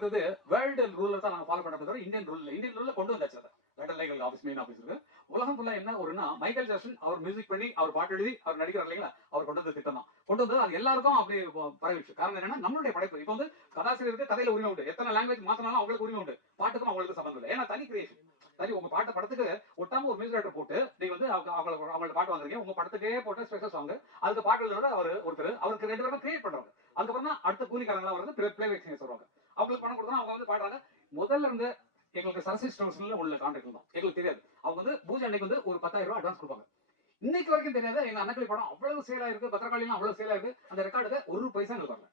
மியூசிக்ன்றது world ரூல்ல தான் நாங்க follow பண்றோம் தவிர இந்தியன் ரூல்ல கொண்டு வந்தாச்சு அதை. லண்டன் லைகல் ஆஃபீஸ் மெயின் ஆஃபீஸ் இருக்கு. உலகம் ஃபுல்லா என்ன ஒருனா மைக்கேல் ஜாக்சன் அவர் மியூசிக் பண்ணி அவர் பாட்டு எழுதி அவர் நடிக்கிறார் இல்லைங்களா, அவர் கொண்டு வந்த திட்டம் தான். கொண்டு வந்து அது எல்லாருக்கும் அப்படி பரவிச்சு. காரணம் என்னன்னா நம்மளுடைய படைப்பு. இப்போ வந்து கதாசிரியருக்கு கதையில உரிமை உண்டு, எத்தனை லாங்குவேஜ் மாத்தினாலும் அவங்களுக்கு உரிமை உண்டு, பாட்டுக்கும் அவங்களுக்கு சம்பந்தம் இல்லை. ஏன்னா தனி கிரியேஷன். சரி, உங்க பாட்டு படத்துக்கு ஒட்டாம ஒரு மியூசிக் டைரக்டர் போட்டு நீங்க வந்து அவங்களோட பாட்டு வாங்குறீங்க, உங்க படத்துக்கே போட்டு ஸ்பெஷல் சாங், அதுக்கு பாட்டு எழுதுறத அவர் ஒருத்தர், அவருக்கு 2 பேரும் கிரியேட் பண்றாங்க. அதுக்கப்புறம் தான் அடுத்த கூலிக்காரங்களா வந்து பிளேபேக் சிங்கர்ஸ் வருவாங்க. அவங்களுக்கு பணம் கொடுத்தா அவங்க வந்து பாடுறாங்க. முதல்ல இருந்து எங்களுக்கு சரசி ஸ்டோர்ஸ்ல உள்ள கான்ட்ராக்ட் தான் எங்களுக்கு தெரியாது. அவங்க வந்து பூஜை அன்னைக்கு வந்து ஒரு 10,000 ரூபாய் அட்வான்ஸ் கொடுப்பாங்க. இன்னைக்கு வரைக்கும் தெரியாது. எங்க அண்ணாக்களி படம் அவ்வளவு சேலா இருக்கு, பத்திரகாளிலாம் அவ்வளவு சேலா இருக்கு, அந்த ரெக்கார்டுக்கு ஒரு பைசா எங்களுக்கு வரல.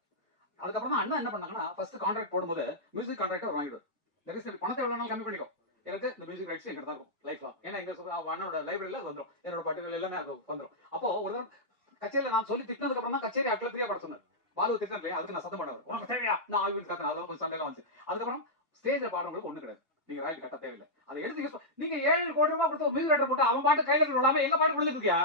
அதுக்கப்புறம் தான் அண்ணா என்ன பண்ணாங்கன்னா, ஃபர்ஸ்ட் கான்ட்ராக்ட் போடும்போது மியூசிக் கான்ட்ராக்ட் அவர் வாங்கிடுவார். பணத்தை எவ்வளவு நாள் கம்மி பண்ணிக்கும், எனக்கு இந்த மியூசிக் ரைட்ஸ் எங்கிட்ட தான் இருக்கும் லைஃப் லாங். ஏன்னா எங்க அண்ணனோட லைப்ரரியில அது வந்துடும், என்னோட பாட்டுகள் எல்லாமே அது வந்துடும். அப்போ ஒரு கச்சேரியில நான் சொல்லி திட்டினதுக்கு அப்புறம் தான் கச்சேரி அட்ல ஃப்ரீயா பட சொன்னார். பாலு திட்டம் அதுக்கு நான் சத்தம் பண்ணுவேன், உனக்கு தேவையா நான் ஆல்வின் கத்தேன், அதெல்லாம் கொஞ்சம் சண்டையில வந்துச்சு. அதுக்கப்புறம் ஸ்டேஜ்ல பாடுறவங்களுக்கு ஒண்ணு கிடையாது, நீங்க ராயல் கட்ட தேவையில்லை. அதை எடுத்து யூஸ் நீங்க 7 கோடி ரூபாய் கொடுத்து மியூசிக் ரைட்டர் போட்டு அவன் பாட்டு கையில விடாம எங்க பாட்டு விழுந்துருக்கியா,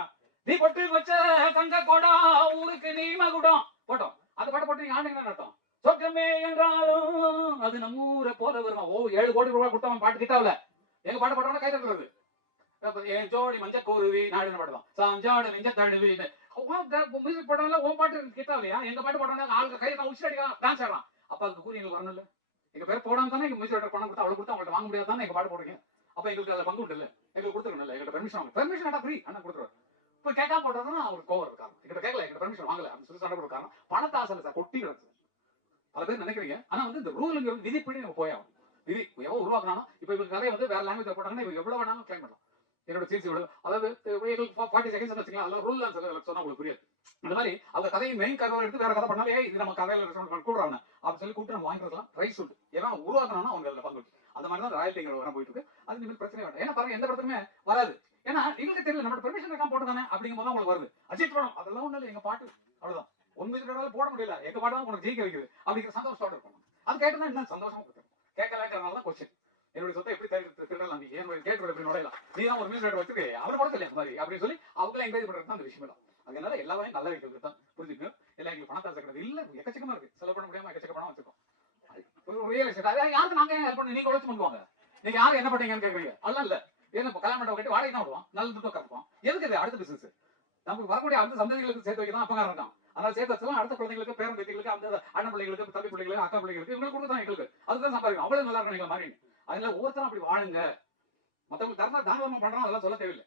நீ பொட்டு வச்ச தங்க கோடா ஊருக்கு நீ மகுடம் போட்டோம். அந்த பாட்டு போட்டு நீங்க ஆண்டீங்கன்னா நடத்தும் சொர்க்கமே என்றாலும் அது நம்ம ஊரை போல வருமா. 7 கோடி ரூபாய் கொடுத்து அவன் பாட்டு கிட்டாவில எங்க பாட்டு போட்டோம்னா கையில இருக்கிறது. என் ஜோடி மஞ்ச கோருவி நாடு பாடலாம் சாஞ்சாடு நெஞ்ச தழுவி மியூசிக் போட்டோம்ல உன் பாட்டு கிட்டாவிலையா, எங்க பாட்டு போட்டோம்னா ஆளுக்கு கையில உச்சி அடிக்கலாம் டான்ஸ் ஆடலாம். அப்ப அதுக்கு கூறி எங்களுக்கு வரணும் இல்ல. எங்க பேர் போடாம தானே எங்க மியூசிக் டைரக்டர் பணம் கொடுத்து அவளுக்கு கொடுத்து அவங்கள்ட்ட வாங்க முடியாது தானே எங்க பாட்டு போடுறீங்க. அப்ப எங்களுக்கு அதை பங்கு உண்டு இல்ல, எங்களுக்கு கொடுத்துருக்கணும் இல்ல. எங்கிட்ட பெர்மிஷன் ஆட்டா ஃப்ரீ அண்ணா கொடுத்துருவாரு. இப்ப கேட்காம போடுறதுன்னா அவருக்கு கோவம் இருக்காரு. எங்கிட்ட கேட்கல, எங்கிட்ட பெர்மிஷன் வாங்கல அப்படின்னு சொல்லி சண்டை கொடுக்காரு. பணத்தை ஆசை சார் கொட்டி கிடக்கு. பல பேர் நினைக்கிறீங்க, ஆனா வந்து இந்த ரூலுங்கிறது விதிப்படி நம்ம போயாகும். விதி எவ்வளவு உருவாக்குனாலும் இப்ப இவங்க கதையை வந்து வேற லாங்குவேஜ் போட்டாங்கன்னா இவங்க எவ்வளவு வேணாலும் கிளைம் பண்ணலாம். என்னோட சீசி அதாவது 40 செகண்ட்ஸ் வச்சுக்கலாம், அதெல்லாம் ரூல் சொன்னா உங்களுக்கு புரியாது. அந்த மாதிரி அவங்க கதையை மெயின் கதை எடுத்து வேற கதை பண்ணாலே இது நம்ம கதையில கூடுறாங்க அப்படின்னு சொல்லி கூப்பிட்டு நம்ம வாங்கிக்கலாம் ரைஸ் உண்டு. ஏன்னா உருவாக்கணும்னா அவங்க அதில் பங்கு. அந்த மாதிரி தான் ராயல்டிங்கிற வர போயிட்டு இருக்கு. அது நீங்கள் பிரச்சனை வேண்டாம். ஏன்னா பாருங்க எந்த படத்துக்குமே வராது. ஏன்னா எங்களுக்கு தெரியல நம்ம பெர்மிஷன் இருக்காம போட்டு தானே அப்படிங்கும் போது உங்களுக்கு வருது. அஜித் படம் அதெல்லாம் ஒண்ணு இல்லை, எங்க பாட்டு அவ்வளவுதான். ஒன்பது போட முடியல, எங்க பாட்டு தான் உனக்கு ஜெயிக்க வைக்குது அப்படிங்கிற சந்தோஷத்தோட இருக்கும். அது கேட்டுதான் என்ன சந்தோஷமா கொடுக்கும். கேட்கலங்கிறனால தான் கொஸ்டின். என்னுடைய சொத்தை எப்படி திருடலாம், நீ என்னுடைய கேட்டு எப்படி நுழையலாம், நீ தான் ஒரு மியூசிக் வச்சுருக்கு அவர் படம் இல்லையா மாதிரி அப்படின்னு சொல்லி அவங்கள என்கரேஜ் பண்றது தான் அந்த விஷயம் தான். அதனால எல்லாமே நல்ல வைக்கிறது தான் புரிஞ்சுக்கணும். எல்லாம் எங்களுக்கு பணத்தாசை கிடையாது இல்ல, எக்கச்சக்கமா இருக்கு, செலவு பண்ண முடியாம எக்கச்சக்க பணம் வச்சிருக்கோம். ரியல் எஸ்டேட் அதாவது யாருக்கு நாங்க ஹெல்ப் பண்ணி நீங்க உழைச்சு பண்ணுவாங்க. நீங்க யாரும் என்ன பண்ணீங்கன்னு கேட்குறீங்க. அதெல்லாம் இல்ல, ஏன்னா கல்யாணம் மண்டபம் கட்டி வாடகை தான் விடுவோம், நல்ல துட்டம் கறப்போம். எதுக்கு இது அடுத்த பிசினஸ் நமக்கு வரக்கூடிய அடுத்த சந்ததிகளுக்கு சேர்த்து வைக்க தான் அப்பகாரம் இருக்கான். அதனால சேர்த்து வச்சலாம் அடுத்த குழந்தைங்களுக்கு பேரன் பேத்திகளுக்கு அந்த அண்ணன் பிள்ளைகளுக்கு தம்பி பிள்ளைகளுக்கு அக்கா பிள்ளைகளுக்கு இவங்களுக்கு கொடுத்து தான் எங்களுக்கு அதுதான் சம்பாதிக்கும். அவ்வளவு நல்லா இருக்கும் எங்களை மாதிரி. அதனால ஒவ்வொருத்தரும் அப்படி வாழுங்க. மற்றவங்களுக்கு தானதர்மம் பண்றோம் அதெல்லாம் சொல்ல தேவையில்லை.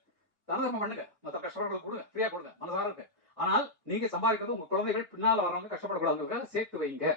தானதர்மம் பண்ணுங்க, மற்ற கஷ்டப்படுறவங்களுக்கு கொடுங்க, ஃப்ரீயா கொடுங்க, மனசார இருக்கு. ஆனால் நீங்க சம்பாதிக்கிறது உங்க குழந்தைகள் பின்னால வரவங்க கஷ்டப்படக்கூடாதுங்கிறதுக்காக சேர்த்து வைங்க.